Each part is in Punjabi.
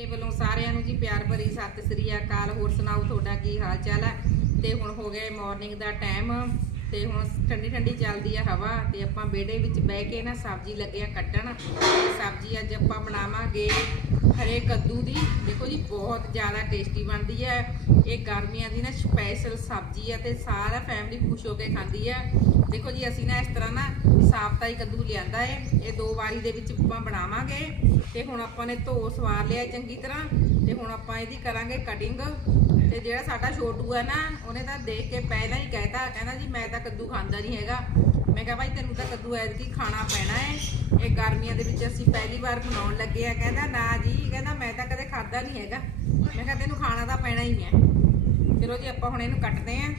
ਤੇ ਵੱਲੋਂ ਸਾਰਿਆਂ ਨੂੰ ਜੀ ਪਿਆਰ ਭਰੀ ਸਤਿ ਸ੍ਰੀ ਅਕਾਲ। ਹੋਰ ਸੁਣਾਓ, ਤੁਹਾਡਾ ਕੀ ਹਾਲ ਚਾਲ ਹੈ? ਤੇ ਹੁਣ ਹੋ ਗਿਆ ਮਾਰਨਿੰਗ ਦਾ ਟਾਈਮ ਤੇ ਹੁਣ ਠੰਡੀ ਠੰਡੀ ਚੱਲਦੀ ਆ ਹਵਾ ਤੇ ਆਪਾਂ ਵਿਹੜੇ ਵਿੱਚ ਬਹਿ ਕੇ ਨਾ ਸਬਜ਼ੀ ਲੱਗੇ ਆ ਕੱਟਣ ਸਬਜ਼ੀ ਅੱਜ ਆਪਾਂ ਬਣਾਵਾਂਗੇ ਹਰੇ ਕੱਦੂ ਦੀ। ਦੇਖੋ ਜੀ, ਬਹੁਤ ਜ਼ਿਆਦਾ ਟੇਸਟੀ ਬਣਦੀ ਹੈ। ਇਹ ਗਰਮੀਆਂ ਦੀ ਨਾ ਸਪੈਸ਼ਲ ਸਬਜ਼ੀ ਆ ਤੇ ਸਾਰਾ ਫੈਮਿਲੀ ਖੁਸ਼ ਹੋ ਕੇ ਖਾਂਦੀ ਹੈ ਦੇਖੋ ਜੀ, ਅਸੀਂ ਨਾ ਇਸ ਤਰ੍ਹਾਂ ਨਾ ਸਾਫਤਾ ਹੀ ਕੱਦੂ ਲਿਆਂਦਾ ਹੈ ਇਹ ਦੋ ਵਾਰੀ ਦੇ ਵਿੱਚ ਆਪਾਂ ਬਣਾਵਾਂਗੇ। ਤੇ ਹੁਣ ਆਪਾਂ ਨੇ ਧੋ ਸਵਾਰ ਲਿਆ ਚੰਗੀ ਤਰ੍ਹਾਂ। ਤੇ ਹੁਣ ਆਪਾਂ ਇਹਦੀ ਕਰਾਂਗੇ ਕਟਿੰਗ ਤੇ ਜਿਹੜਾ ਸਾਡਾ ਛੋਟੂ ਹੈ ਨਾ, ਉਹਨੇ ਤਾਂ ਦੇਖ ਕੇ ਪਹਿਲਾਂ ਹੀ ਕਹਿਤਾ, ਕਹਿੰਦਾ ਜੀ, ਮੈਂ ਤਾਂ ਕੱਦੂ ਖਾਂਦਾ ਨਹੀਂ ਹੈਗਾ। ਮੈਂ ਕਿਹਾ ਭਾਈ, ਤੈਨੂੰ ਤਾਂ ਕੱਦੂ ਐਤਕੀ ਖਾਣਾ ਪੈਣਾ ਹੈ ਇਹ ਗਰਮੀਆਂ ਦੇ ਵਿੱਚ ਅਸੀਂ ਪਹਿਲੀ ਵਾਰ ਬਣਾਉਣ ਲੱਗੇ ਆ। ਕਹਿੰਦਾ, ਨਾ ਜੀ, ਕਹਿੰਦਾ, ਮੈਂ ਤਾਂ ਕਦੇ ਖਾਦਾ ਨਹੀਂ ਹੈਗਾ। ਮੈਂ ਕਿਹਾ, ਤੈਨੂੰ ਖਾਣਾ ਤਾਂ ਪੈਣਾ ਹੀ ਹੈ ਚਲੋ ਜੀ, ਆਪਾਂ ਹੁਣ ਇਹਨੂੰ ਕੱਟਦੇ ਆਂ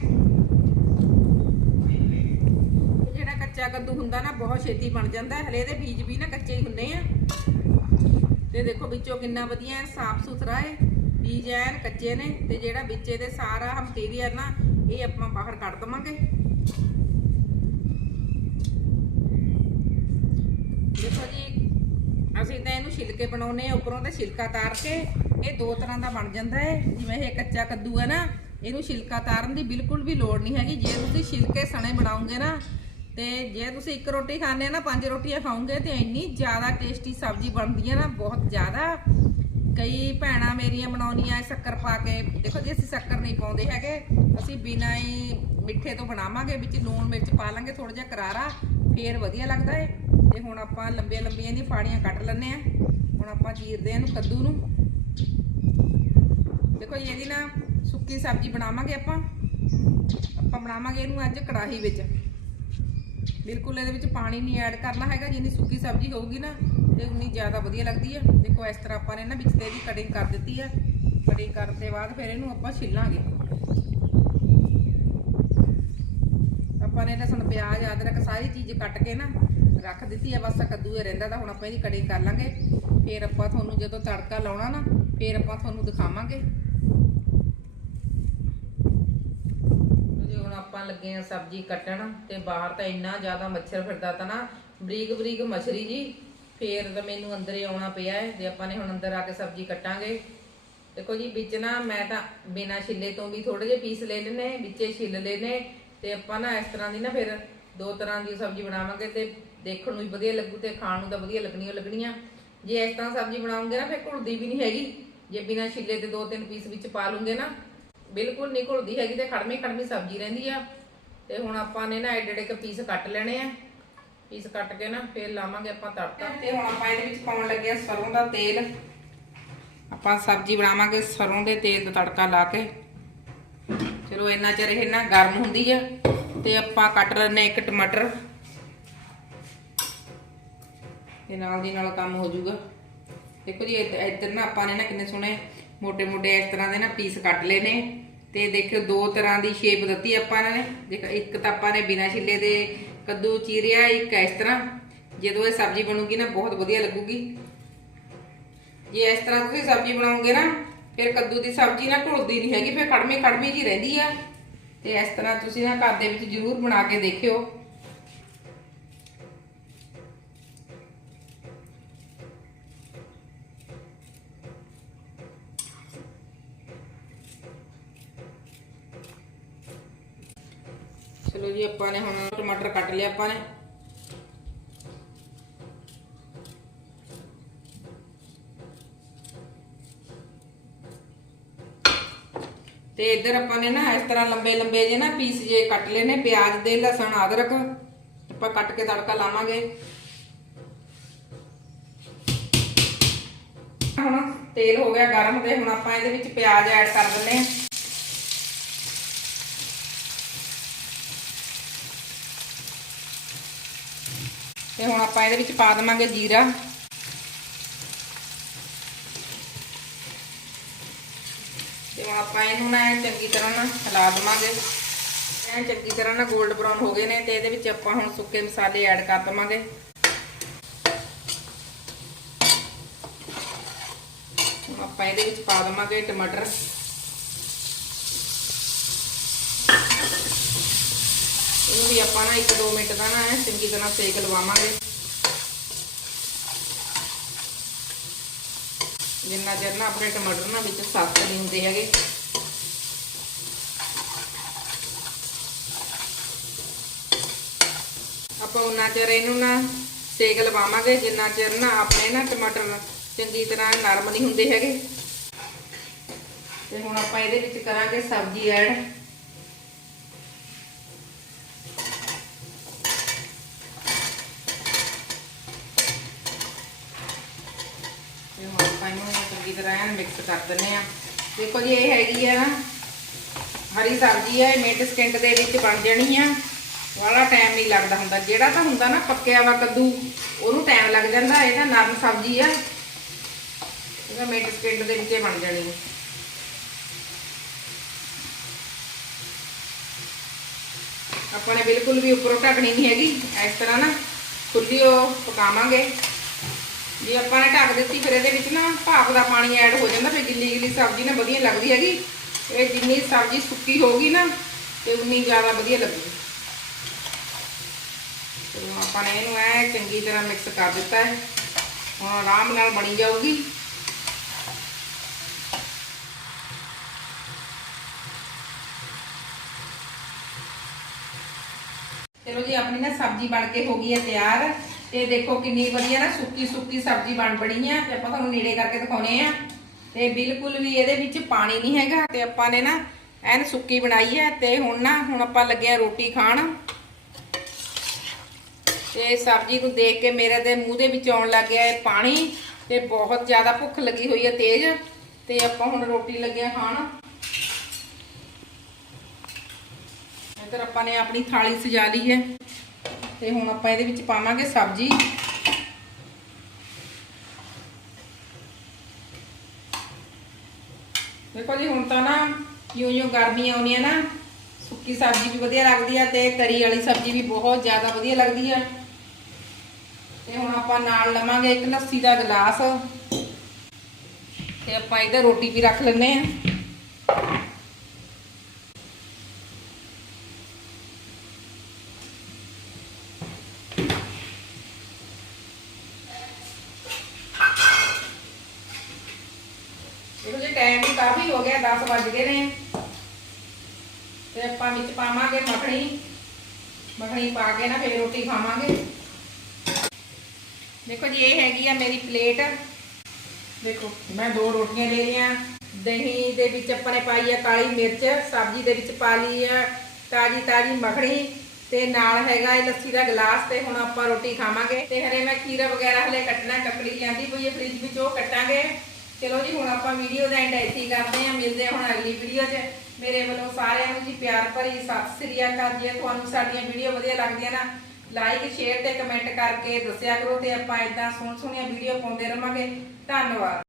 ਇਹ ਜਿਹੜਾ ਕੱਚਾ ਕੱਦੂ ਹੁੰਦਾ ਨਾ, ਬਹੁਤ ਛੇਤੀ ਬਣ ਜਾਂਦਾ ਹੈ। ਹਲੇ ਇਹਦੇ ਬੀਜ ਵੀ ਨਾ ਕੱਚੇ ਹੀ ਹੁੰਦੇ ਆ। ਤੇ ਦੇਖੋ ਵਿੱਚੋਂ ਕਿੰਨਾ ਵਧੀਆ ਹੈ ਸਾਫ਼ ਸੁਥਰਾ ਹੈ ਬੀਜ ਐਨ ਕੱਚੇ ਨੇ ਤੇ ਜਿਹੜਾ ਵਿੱਚ ਇਹਦੇ ਸਾਰਾ ਮਟੀਰੀਅਲ ਨਾ ਇਹ ਆਪਾਂ ਬਾਹਰ ਕੱਢ ਦਵਾਂਗੇ। ਦੇਖੋ ਜੀ, ਅਸੀਂ ਤਾਂ ਇਹਨੂੰ ਛਿਲਕੇ ਬਣਾਉਨੇ ਆ ਉੱਪਰੋਂ ਤੇ ਛਿਲਕਾ ਤਾਰ ਕੇ ਇਹ ਦੋ ਤਰ੍ਹਾਂ ਦਾ ਬਣ ਜਾਂਦਾ ਹੈ ਜਿਵੇਂ ਇਹ ਕੱਚਾ ਕੱਦੂ ਹੈ ਨਾ, ਇਹਨੂੰ ਛਿਲਕਾ ਤਾਰਨ ਦੀ ਬਿਲਕੁਲ ਵੀ ਲੋੜ ਨਹੀਂ ਹੈਗੀ। ਜੇ ਤੁਸੀਂ ਛਿਲਕੇ ਸਣੇ ਬਣਾਉਂਗੇ ਨਾ ਤੇ ਜੇ ਤੁਸੀਂ ਇੱਕ ਰੋਟੀ ਖਾਣੇ ਨਾ, ਪੰਜ ਰੋਟੀਆਂ ਖਾਓਗੇ ਤੇ ਇੰਨੀ ਜ਼ਿਆਦਾ ਟੇਸਟੀ ਸਬਜ਼ੀ ਬਣਦੀ ਹੈ ਨਾ, ਬਹੁਤ ਜ਼ਿਆਦਾ। ਕਈ ਭੈਣਾਂ ਮੇਰੀਆਂ ਬਣਾਉਣੀਆਂ ਸ਼ੱਕਰ ਪਾ ਕੇ। ਦੇਖੋ ਜੀ, ਅਸੀਂ ਸ਼ੱਕਰ ਨਹੀਂ ਪਾਉਂਦੇ ਹੈਗੇ। ਅਸੀਂ ਬਿਨਾਂ ਹੀ ਮਿੱਠੇ ਤੋਂ ਬਣਾਵਾਂਗੇ, ਵਿੱਚ ਲੂਣ, ਮਿਰਚ ਪਾ ਲਾਂਗੇ ਥੋੜਾ ਜਿਹਾ ਕਰਾਰਾ, ਫੇਰ ਵਧੀਆ ਲੱਗਦਾ ਏ। ਤੇ ਹੁਣ ਆਪਾਂ ਲੰਬੇ ਲੰਬੀਆਂ ਦੀ ਫਾੜੀਆਂ ਕੱਟ ਲੈਣੇ ਆ। ਹੁਣ ਆਪਾਂ ਚੀਰਦੇ ਆ ਇਹਨੂੰ ਕੱਦੂ ਨੂੰ। ਦੇਖੋ ਜੀ, ਇਹਦੀ ਨਾ ਸੁੱਕੀ ਸਬਜ਼ੀ ਬਣਾਵਾਂਗੇ ਆਪਾਂ। ਆਪਾਂ ਬਣਾਵਾਂਗੇ ਇਹਨੂੰ ਅੱਜ ਕੜਾਹੀ ਵਿੱਚ। ਬਿਲਕੁਲ ਇਹਦੇ ਵਿੱਚ ਪਾਣੀ ਨਹੀਂ ਐਡ ਕਰਨਾ ਹੈਗਾ, ਜਿੰਨੀ ਸੁੱਕੀ ਸਬਜ਼ੀ ਹੋਊਗੀ ਨਾ, ਤੇ ਉਨੀ ਜ਼ਿਆਦਾ ਵਧੀਆ ਲੱਗਦੀ ਹੈ ਦੇਖੋ, ਇਸ ਤਰ੍ਹਾਂ ਆਪਾਂ ਨੇ ਨਾ ਵਿੱਚ ਤੇ ਇਹਦੀ ਕਟਿੰਗ ਕਰ ਦਿੱਤੀ ਹੈ ਕਟਿੰਗ ਕਰਨ ਦੇ ਬਾਅਦ ਫਿਰ ਇਹਨੂੰ ਆਪਾਂ ਛਿੱਲਾਂਗੇ। ਆਪਾਂ ਨੇ ਲਸਣ ਪਿਆਜ਼, ਅਦਰਕ ਸਾਰੀ ਚੀਜ਼ ਕੱਟ ਕੇ ਨਾ ਰੱਖ ਦਿੱਤੀ ਹੈ ਬਸ ਕੱਦੂ ਹੀ ਰਹਿੰਦਾ ਤਾਂ, ਹੁਣ ਆਪਾਂ ਇਹਦੀ ਕਟਿੰਗ ਕਰ ਲਾਂਗੇ। ਫਿਰ ਆਪਾਂ ਤੁਹਾਨੂੰ ਜਦੋਂ ਤੜਕਾ ਲਾਉਣਾ ਨਾ, ਫਿਰ ਆਪਾਂ ਤੁਹਾਨੂੰ ਦਿਖਾਵਾਂਗੇ ਜੀ ਹੁਣ ਆਪਾਂ ਲੱਗੇ ਆ ਸਬਜ਼ੀ ਕੱਟਣ ਤੇ ਬਾਹਰ ਤਾਂ ਇੰਨਾ ਜ਼ਿਆਦਾ ਮੱਛਰ ਫਿਰਦਾ ਤਾਂ ਨਾ, ਬਰੀਕ ਬਰੀਕ ਮਛਰੀ ਜੀ, ਫੇਰ ਤਾਂ ਮੈਨੂੰ ਅੰਦਰੇ ਆਉਣਾ ਪਿਆ ਹੈ ਤੇ ਆਪਾਂ ਨੇ ਹੁਣ ਅੰਦਰ ਆ ਕੇ ਸਬਜ਼ੀ ਕੱਟਾਂਗੇ। ਦੇਖੋ ਜੀ, ਵਿੱਚ ਨਾ ਮੈਂ ਤਾਂ ਬਿਨਾ ਛਿੱਲੇ ਤੋਂ ਵੀ ਥੋੜੇ ਜਿਹੇ ਪੀਸ ਲੈ ਲੈਨੇ ਵਿੱਚੇ ਛਿੱਲ ਲੈਨੇ ਤੇ ਆਪਾਂ ਨਾ ਇਸ ਤਰ੍ਹਾਂ ਦੀ ਨਾ ਫਿਰ ਦੋ ਤਰ੍ਹਾਂ ਦੀ ਸਬਜ਼ੀ ਬਣਾਵਾਂਗੇ ਤੇ ਦੇਖਣ ਨੂੰ ਵੀ ਵਧੀਆ ਲੱਗੂ ਤੇ ਖਾਣ ਨੂੰ ਤਾਂ ਵਧੀਆ ਲੱਗਣੀਆਂ ਲੱਗਣੀਆਂ। ਜੇ ਇਸ ਤਰ੍ਹਾਂ ਸਬਜ਼ੀ ਬਣਾਉਂਗੇ ਨਾ, ਫਿਰ ਘੁਲਦੀ ਵੀ ਨਹੀਂ ਹੈਗੀ। ਜੇ ਬਿਨਾ ਛਿੱਲੇ ਤੇ ਦੋ ਤਿੰਨ ਪੀਸ ਵਿੱਚ ਪਾ ਲੂੰਗੇ ਨਾ ਬਿਲਕੁਲ ਨਹੀਂ ਘੁਲਦੀ ਹੈਗੀ ਤੇ ਖੜਮੀ ਖੜਮੀ ਸਬਜ਼ੀ ਰਹਿੰਦੀ ਆ। ਤੇ ਹੁਣ ਆਪਾਂ ਨੇ ਨਾ ਐਡੇ ਐਡੇ ਕ ਪੀਸ ਕੱਟ ਲੈਣੇ ਆ। ਪੀਸ ਕੱਟ ਕੇ ਨਾ ਫੇਰ ਲਾਵਾਂਗੇ ਆਪਾਂ ਤੜਕਾ। ਤੇ ਹੁਣ ਆਪਾਂ ਇਹਦੇ ਵਿੱਚ ਪਾਉਣ ਲੱਗੇ ਆ ਸਰੋਂ ਦਾ ਤੇਲ। ਆਪਾਂ ਸਬਜ਼ੀ ਬਣਾਵਾਂਗੇ ਸਰੋਂ ਦੇ ਤੇਲ ਦਾ ਤੜਕਾ ਲਾ ਕੇ। ਚਲੋ ਇੰਨਾ ਚਿਰ ਇਹ ਨਾ ਗਰਮ ਹੁੰਦੀ ਆ ਤੇ ਆਪਾਂ ਕੱਟ ਲੈਣੇ ਇੱਕ ਟਮਾਟਰ। ਤੇ ਨਾਲ ਦੀ ਨਾਲ ਕੰਮ ਹੋ ਜਾਊਗਾ। ਦੇਖੋ ਜੀ ਇੱਧਰ ਨਾ ਆਪਾਂ ਨੇ ਨਾ ਕਿੰਨੇ ਸੋਹਣੇ ਮੋٹے ਮੋਟੇ ਇਸ ਤਰ੍ਹਾਂ ਦੇ ਨਾ ਪੀਸ ਕੱਟ ਲਏ ਨੇ। ਤੇ ਦੇਖਿਓ ਦੋ ਤਰ੍ਹਾਂ ਦੀ ਸ਼ੇਪ ਦਿੱਤੀ ਆਪਾਂ ਇਹਨਾਂ ਨੇ। ਦੇਖੋ, ਇੱਕ ਤਾਂ ਆਪਾਂ ਨੇ ਬਿਨਾਂ ਛਿੱਲੇ ਦੇ ਕੱਦੂ ਚੀਰਿਆ, ਇੱਕ ਇਸ ਤਰ੍ਹਾਂ। ਜਦੋਂ ਇਹ ਸਬਜ਼ੀ ਬਣੂਗੀ ਨਾ, ਬਹੁਤ ਵਧੀਆ ਲੱਗੂਗੀ। ਜੇ ਇਸ ਤਰ੍ਹਾਂ ਤੁਸੀਂ ਸਬਜ਼ੀ ਬਣਾਉਂਗੇ ਨਾ, ਫਿਰ ਕੱਦੂ ਦੀ ਸਬਜ਼ੀ ਨਾ ਘੁਲਦੀ ਨਹੀਂ ਹੈਗੀ, ਫਿਰ ਕੜਮੀ ਕੜਮੀ ਜੀ ਰਹਿੰਦੀ ਆ। ਤੇ ਇਸ ਤਰ੍ਹਾਂ ਤੁਸੀਂ ਨਾ ਘਰ ਦੇ ਵਿੱਚ ਜ਼ਰੂਰ ਬਣਾ ਕੇ ਦੇਖਿਓ। ਜੀ, ਆਪਾਂ ਨੇ ਹੁਣ ਟਮਾਟਰ ਕੱਟ ਲਿਆ ਆਪਾਂ ਨੇ। ਤੇ ਇੱਧਰ ਆਪਾਂ ਨੇ ਨਾ ਇਸ ਤਰ੍ਹਾਂ ਲੰਬੇ ਲੰਬੇ ਜੇ ਨਾ ਪੀਸ ਜੇ ਕੱਟ ਲਏ ਨੇ, ਪਿਆਜ਼, ਦੇ, ਲਸਣ, ਅਦਰਕ। ਆਪਾਂ ਕੱਟ ਕੇ ਤੜਕਾ ਲਾਵਾਂਗੇ। ਹੁਣ ਤੇਲ ਹੋ ਗਿਆ ਗਰਮ ਤੇ ਹੁਣ ਆਪਾਂ ਇਹਦੇ ਵਿੱਚ ਪਿਆਜ਼ ਐਡ ਕਰ ਦਿੰਦੇ ਹਾਂ। ਤੇ ਹੁਣ ਆਪਾਂ ਇਹਦੇ ਵਿੱਚ ਪਾ ਦੇਵਾਂਗੇ ਜੀਰਾ। ਤੇ ਹੁਣ ਆਪਾਂ ਇਹਨੂੰ ਨਾ ਚੰਗੀ ਤਰ੍ਹਾਂ ਨਾ ਹਿਲਾ ਦੇਵਾਂਗੇ। ਐਨ ਚੰਗੀ ਤਰ੍ਹਾਂ ਨਾਲ 골ਡ ਬਰਾਊਨ ਹੋ ਗਏ ਨੇ ਤੇ ਇਹਦੇ ਵਿੱਚ ਆਪਾਂ ਹੁਣ ਸੁੱਕੇ ਮਸਾਲੇ ਐਡ ਕਰ ਦੇਵਾਂਗੇ। ਆਪਾਂ ਇਹਦੇ ਵਿੱਚ ਪਾ ਦੇਵਾਂਗੇ ਟਮਾਟਰ। ਇਹਨੂੰ ਵੀ ਆਪਾਂ ਨਾ 1-2 ਮਿੰਟ ਦਾ ਨਾ ਚੰਗੀ ਤਰ੍ਹਾਂ ਸੇਕ ਲਵਾਵਾਂਗੇ। ਜਿੰਨਾ ਚਿਰ ਨਾ ਆਪਣੇ ਟਮਾਟਰ ਨਾ ਵਿੱਚ ਸਖਤ ਨਹੀਂ ਹੁੰਦੇ ਹੈਗੇ। ਆਪਾਂ ਉਹਨਾਂ ਚਿਰ ਇਹਨੂੰ ਨਾ ਸੇਕ ਲਵਾਵਾਂਗੇ, ਜਿੰਨਾ ਚਿਰ ਨਾ ਆਪਣੇ ਨਾ ਟਮਾਟਰ ਚੰਗੀ ਤਰ੍ਹਾਂ ਨਰਮ ਨਹੀਂ ਹੁੰਦੇ ਹੈਗੇ। ਤੇ ਹੁਣ ਆਪਾਂ ਇਹਦੇ ਵਿੱਚ ਕਰਾਂਗੇ ਸਬਜ਼ੀ ਐਡ ਤੇ ਹੁਣ ਆਪਾਂ ਇਹਨੂੰ ਚੰਗੀ ਤਰ੍ਹਾਂ ਐਨ ਮਿਕਸ ਕਰ ਦਿੰਨੇ ਆ ਦੇਖੋ ਜੀ, ਇਹ ਹੈਗੀ ਆ ਹਰੀ ਸਬਜ਼ੀ ਹੈ ਮਿੰਟ ਸਕਿੰਟ ਦੇ ਵਿੱਚ ਬਣ ਜਾਣੀ ਆ। ਵਾਲਾ ਟਾਈਮ ਨਹੀਂ ਲੱਗਦਾ ਹੁੰਦਾ। ਜਿਹੜਾ ਤਾਂ ਹੁੰਦਾ ਨਾ ਪੱਕਿਆ ਵਾ ਕੱਦੂ, ਉਹਨੂੰ ਟਾਈਮ ਲੱਗ ਜਾਂਦਾ। ਇਹ ਤਾਂ ਨਰਮ ਸਬਜ਼ੀ ਆ। ਇਹਦਾ ਮਿੰਟ ਸਕਿੰਟ ਦੇ ਵਿੱਚ ਬਣ ਜਾਣੀ ਆ। ਆਪਾਂ ਨੇ ਬਿਲਕੁਲ ਵੀ ਉੱਪਰੋਂ ਢੱਕਣੀ ਨਹੀਂ ਹੈਗੀ। ਇਸ ਤਰ੍ਹਾਂ ਨਾ ਖੁੱਲੀ ਉਹ ਪਕਾਵਾਂਗੇ। ਜੇ ਆਪਾਂ ਨੇ ਢੱਕ ਦਿੱਤੀ ਫਿਰ ਇਹਦੇ ਵਿੱਚ ਨਾ ਭਾਪ ਦਾ ਪਾਣੀ ਐਡ ਹੋ ਜਾਂਦਾ, ਫਿਰ ਗਿੱਲੀ ਗਿੱਲੀ ਸਬਜ਼ੀ ਨਾ ਵਧੀਆ ਲੱਗਦੀ ਹੈਗੀ। ਇਹ ਜਿੰਨੀ ਸਬਜ਼ੀ ਸੁੱਕੀ ਹੋਊਗੀ ਨਾ, ਤੇ ਉਨੀ ਜ਼ਿਆਦਾ ਵਧੀਆ ਲੱਗੂਗੀ। ਤੇ ਆਪਾਂ ਨੇ ਇਹਨੂੰ ਐ ਚੰਗੀ ਤਰ੍ਹਾਂ ਮਿਕਸ ਕਰ ਦਿੱਤਾ ਹੈ। ਹੁਣ ਆਰਾਮ ਨਾਲ ਬਣੀ ਜਾਊਗੀ। ਚਲੋ ਜੀ, ਆਪਣੀ ਨਾ ਸਬਜ਼ੀ ਬਣ ਕੇ ਹੋ ਗਈ ਹੈ ਤਿਆਰ। ਤੇ ਦੇਖੋ ਕਿੰਨੀ ਵਧੀਆ ਨਾ ਸੁੱਕੀ ਸੁੱਕੀ ਸਬਜ਼ੀ ਬਣ ਬਣੀ ਆ ਤੇ ਆਪਾਂ ਤੁਹਾਨੂੰ ਨੇੜੇ ਕਰਕੇ ਦਿਖਾਉਣੇ ਆ। ਤੇ ਬਿਲਕੁਲ ਵੀ ਇਹਦੇ ਵਿੱਚ ਪਾਣੀ ਨਹੀਂ ਹੈਗਾ ਤੇ ਆਪਾਂ ਨੇ ਨਾ ਐਨ ਸੁੱਕੀ ਬਣਾਈ ਹੈ ਤੇ ਹੁਣ ਨਾ, ਹੁਣ ਆਪਾਂ ਲੱਗੇ ਆ ਰੋਟੀ ਖਾਣ। ਤੇ ਸਬਜ਼ੀ ਨੂੰ ਦੇਖ ਕੇ ਮੇਰੇ ਦੇ ਮੂੰਹ ਦੇ ਵਿੱਚ ਆਉਣ ਲੱਗ ਗਿਆ ਹੈ ਪਾਣੀ ਤੇ ਬਹੁਤ ਜ਼ਿਆਦਾ ਭੁੱਖ ਲੱਗੀ ਹੋਈ ਹੈ ਤੇਜ਼। ਤੇ ਆਪਾਂ ਹੁਣ ਰੋਟੀ ਲੱਗਿਆ ਖਾਣ। ਇੱਧਰ ਆਪਾਂ ਨੇ ਆਪਣੀ ਥਾਲੀ ਸਜਾ ਲਈ ਹੈ। ਤੇ ਹੁਣ ਆਪਾਂ ਇਹਦੇ ਵਿੱਚ ਪਾਵਾਂਗੇ ਸਬਜ਼ੀ। ਦੇਖੋ ਜੀ, ਹੁਣ ਤਾਂ ਨਾ ਜਿਉਂ ਜਿਉਂ ਗਰਮੀਆਂ ਆਉਂਦੀਆਂ ਨਾ, ਸੁੱਕੀ ਸਬਜ਼ੀ ਵੀ ਵਧੀਆ ਲੱਗਦੀ ਆ ਤੇ ਤਰੀ ਵਾਲੀ ਸਬਜ਼ੀ ਵੀ ਬਹੁਤ ਜ਼ਿਆਦਾ ਵਧੀਆ ਲੱਗਦੀ ਆ। ਤੇ ਹੁਣ ਆਪਾਂ ਨਾਲ ਲਵਾਂਗੇ ਇੱਕ ਲੱਸੀ ਦਾ ਗਲਾਸ। ਤੇ ਆਪਾਂ ਇਹਦੇ ਰੋਟੀ ਵੀ ਰੱਖ ਲੈਨੇ ਆ। ਟਾਈਮ ਵੀ ਕਾਫੀ ਹੋ ਗਿਆ 10 ਵੱਜ ਗਏ ਨੇ। ਤੇ ਆਪਾਂ ਵਿੱਚ ਪਾਵਾਂਗੇ ਮੱਖਣੀ। ਮੱਖਣੀ ਪਾ ਕੇ ਨਾ ਫੇਰ ਰੋਟੀ ਖਾਵਾਂਗੇ। ਦੇਖੋ ਜੀ, ਇਹ ਹੈਗੀ ਆ ਮੇਰੀ ਪਲੇਟ। ਦੇਖੋ, ਮੈਂ ਦੋ ਰੋਟੀਆਂ ਲੈ ਲਈਆਂ ਦਹੀਂ ਦੇ ਵਿੱਚ ਆਪਾਂ ਨੇ ਪਾਈ ਆ ਕਾਲੀ ਮਿਰਚ, ਸਬਜ਼ੀ ਦੇ ਵਿੱਚ ਪਾ ਲਈ ਆ ਤਾਜੀ ਤਾਜੀ ਮੱਖਣੀ ਤੇ ਨਾਲ ਹੈਗਾ ਇਹ ਲੱਸੀ ਦਾ ਗਲਾਸ ਤੇ ਹੁਣ ਆਪਾਂ ਰੋਟੀ ਖਾਵਾਂਗੇ। ਤੇ ਹਰੇ ਮੈਂ ਖੀਰਾ ਵਗੈਰਾ ਹਲੇ ਕੱਟਣਾ ਕੱਕੜੀ ਲਿਆਂਦੀ ਪਈ ਹੈ ਫ੍ਰਿਜ ਵਿੱਚ ਉਹ ਕੱਟਾਂਗੇ। ਚਲੋ ਜੀ, ਹੁਣ ਆਪਾਂ ਵੀਡੀਓ ਦਾ ਐਂਡ ਇੱਥੇ ਕਰਦੇ ਹਾਂ, ਮਿਲਦੇ ਹਾਂ ਹੁਣ ਅਗਲੀ ਵੀਡੀਓ 'ਚ। ਮੇਰੇ ਵੱਲੋਂ ਸਾਰਿਆਂ ਨੂੰ ਜੀ ਪਿਆਰ ਭਰੀ ਸਤਿ ਸ੍ਰੀ ਅਕਾਲ ਜੇ। ਤੁਹਾਨੂੰ ਸਾਡੀਆਂ ਵੀਡੀਓ ਵਧੀਆ ਲੱਗਦੀਆਂ ਨਾ ਲਾਈਕ ਸ਼ੇਅਰ ਤੇ ਕਮੈਂਟ ਕਰਕੇ ਦੱਸਿਆ ਕਰੋ ਤੇ ਆਪਾਂ ਇਦਾਂ ਸੋਹਣ ਸੋਹਣੀਆਂ ਵੀਡੀਓ ਪਾਉਂਦੇ ਰਵਾਂਗੇ। ਧੰਨਵਾਦ।